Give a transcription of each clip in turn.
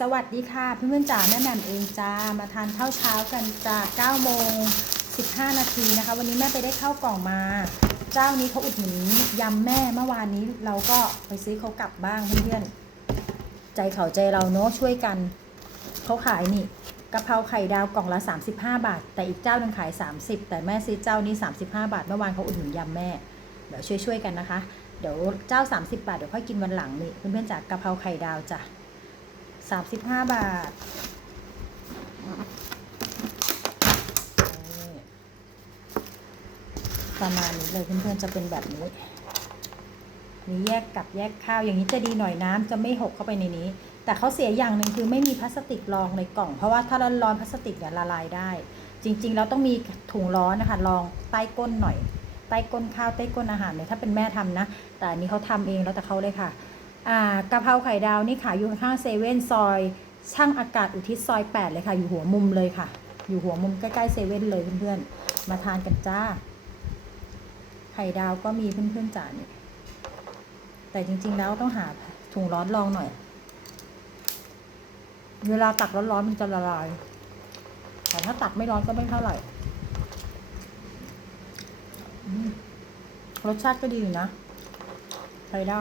สวัสดีค่ะเพื่อนๆจ๋าแม่แหม่มเองจ้ามาทานข้าวเช้ากันจ้า9โมง15 นาทีนะคะ วันนี้แม่ไปได้ข้าวกล่องมา เจ้านี้เขาอุดหนุนยำแม่เมื่อวานนี้เราก็ไปซื้อเขากลับบ้างเพื่อนๆใจเขาใจเราเนาะช่วยกันเขาขายนี่กะเพราไข่ดาวกล่องละ 35 บาท แต่อีกเจ้านึงขาย 30 แต่แม่ซื้อเจ้านี้ 35 บาท เมื่อวานเขาอุดหนุนยำแม่เดี๋ยวช่วยๆกันนะคะ เดี๋ยวเจ้า 30 บาทเดี๋ยวค่อยกินวันหลังนี่เพื่อนๆจากกะเพราไข่ดาวจ้ะ สามสิบห้าบาท ประมาณนี้เลยเพื่อนๆจะเป็นแบบนี้มีแยกกับแยกข้าวอย่างนี้จะดีหน่อยน้ำจะไม่หกเข้าไปในนี้ แต่เขาเสียอย่างหนึ่งคือไม่มีพลาสติกรองในกล่อง เพราะว่าถ้าร้อนๆพลาสติกเนี่ยละลายได้ จริงๆแล้วต้องมีถุงร้อนนะคะรองใต้ก้นหน่อยใต้ก้นข้าวใต้ก้นอาหารเนี่ยถ้าเป็นแม่ทำนะ แต่อันนี้เขาทำเองแล้วแต่เขาเลยค่ะ กะเพราไข่ดาวนี่ขายอยู่ข้างเซเว่นซอย ช่างอากาศอุทิศซอย 8 เลยค่ะ อยู่หัวมุมเลยค่ะ อยู่หัวมุมใกล้ๆเซเว่นเลยเพื่อนๆ มาทานกันจ้า ไข่ดาวก็มีเพื่อนๆจ๋านี่แต่จริงๆแล้วต้องหาถุงร้อนรองหน่อย เวลาตักร้อนๆมันจะละลาย แต่ถ้าตักไม่ร้อนก็ไม่เท่าไหร่รสชาติก็ดีอยู่นะใช้ได้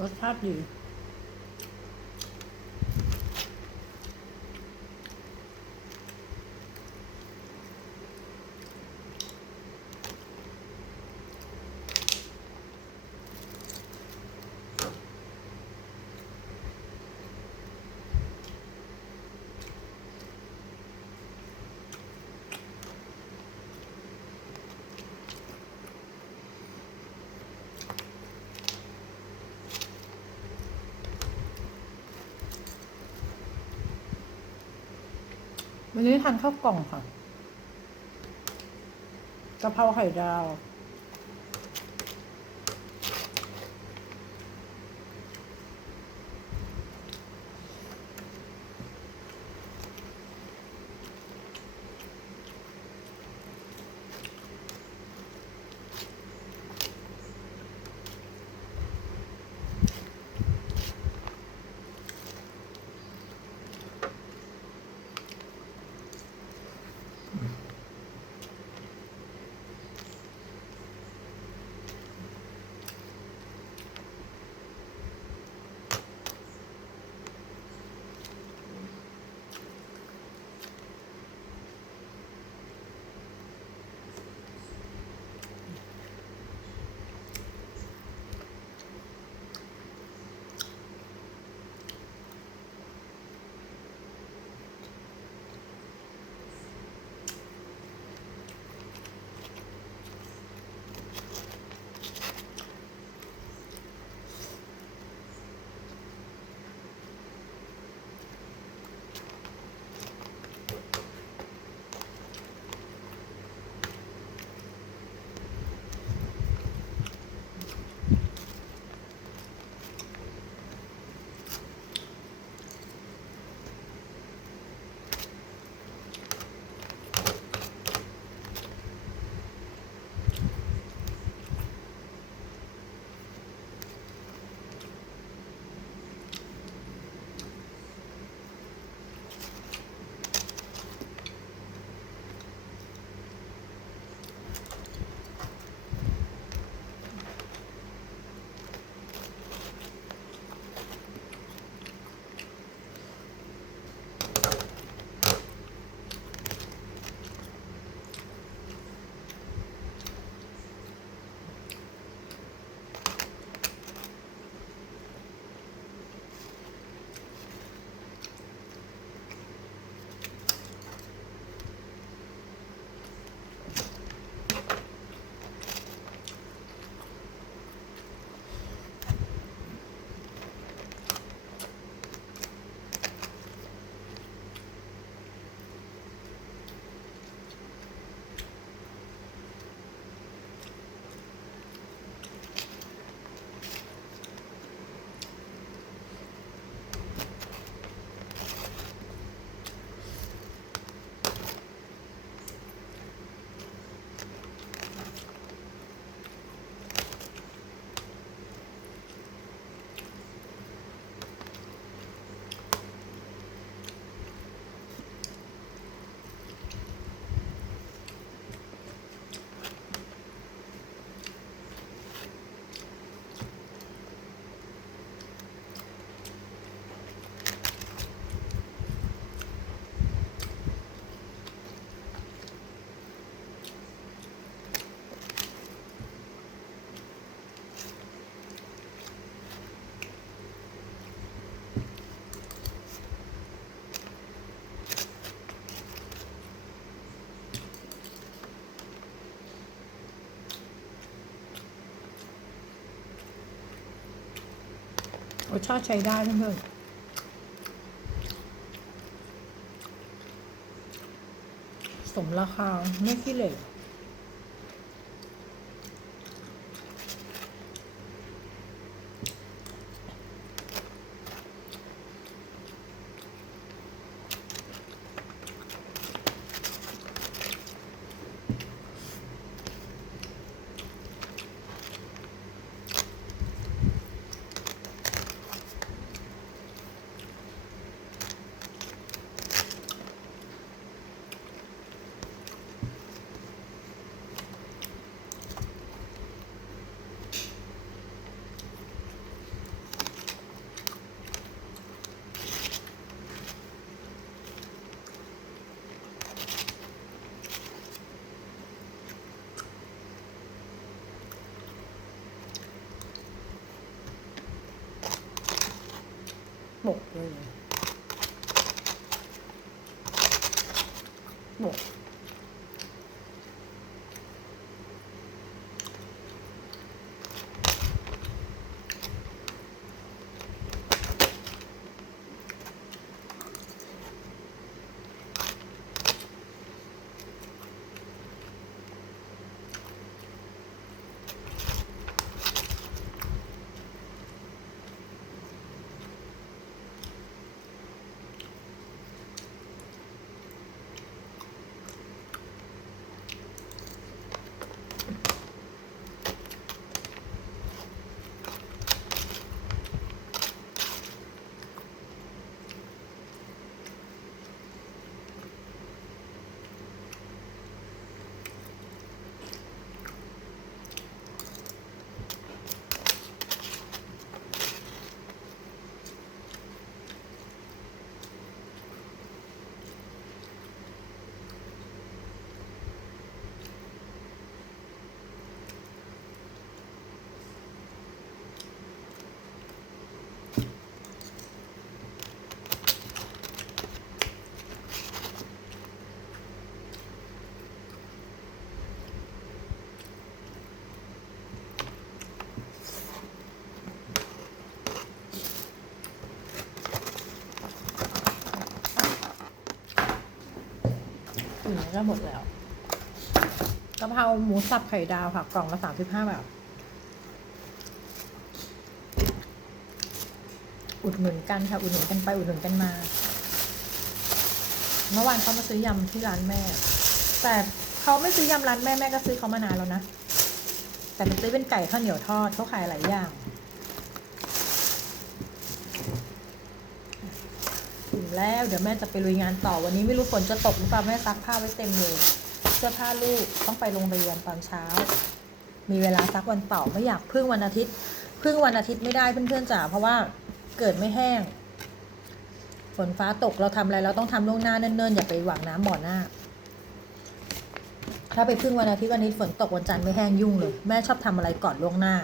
รสชาติดี วันนี้ทานข้าวกล่องค่ะกะเพราไข่ดาว รสชาติใช้ได้เพื่อนๆสมราคาไม่ขี้เหร่ บกเลยบก กอืมก็หมดแล้วกะเพราหมูสับไข่ดาวค่ะ กล่องละสามสิบห้าบาท อุดหนุนกันค่ะ อุดหนุนกันไปอุดหนุนกันมา เมื่อวานเขามาซื้อยำที่ร้านแม่ แต่เขาไม่ซื้อยำร้านแม่แม่ก็ซื้อเขามานานแล้วนะ แต่เป็นซื้อเป็นไก่ข้าวเหนียวทอดเขาขายหลายอย่างถึง แล้ว เดี๋ยวแม่จะไปลุยงานต่อวันนี้ไม่รู้ฝนจะตกหรือเปล่าแม่ซักผ้าไว้เต็มเลยเสื้อผ้าลูกต้องไปโรงเรียนตอนเช้า มีเวลาซักวันต่อไม่อยากพึ่งวันอาทิตย์พึ่งวันอาทิตย์ไม่ได้เพื่อนๆจ๋าเพราะว่าเกิดไม่แห้ง ฝนฟ้าตกเราทำอะไรเราต้องทำล่วงหน้าเนิ่นๆอย่าไปหวังน้ำบ่อหน้า ถ้าไปพึ่งวันอาทิตย์วันนี้ฝนตกวันจันทร์ไม่แห้งยุ่งเลยแม่ชอบทำอะไรก่อนล่วงหน้า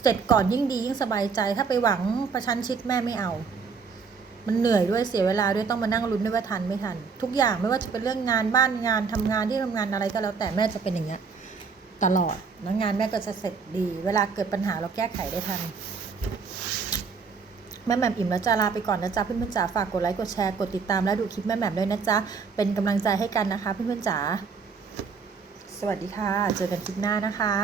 เสร็จก่อนยิ่งดียิ่งสบายใจ ถ้าไปหวังประชันชิดแม่ไม่เอา มันเหนื่อยด้วยเสียเวลาด้วยต้องมานั่งลุ้นด้วยว่าทันไม่ทัน ทุกอย่างไม่ว่าจะเป็นเรื่องงานบ้านงานทำงานที่ทำงานอะไรก็แล้วแต่แม่จะเป็นอย่างเงี้ยตลอดแล้วงานแม่ก็จะเสร็จดี เวลาเกิดปัญหาเราแก้ไขได้ทันแม่แหม่มอิ่มแล้วจะลาไปก่อนนะจ๊ะเพื่อนๆจ๋าฝากกดไลค์กดแชร์กดติดตามและดูคลิปแม่แหม่มด้วยนะจ๊ะเป็นกำลังใจให้กันนะคะเพื่อนๆจ๋าสวัสดีค่ะ เจอกันคลิปหน้านะคะ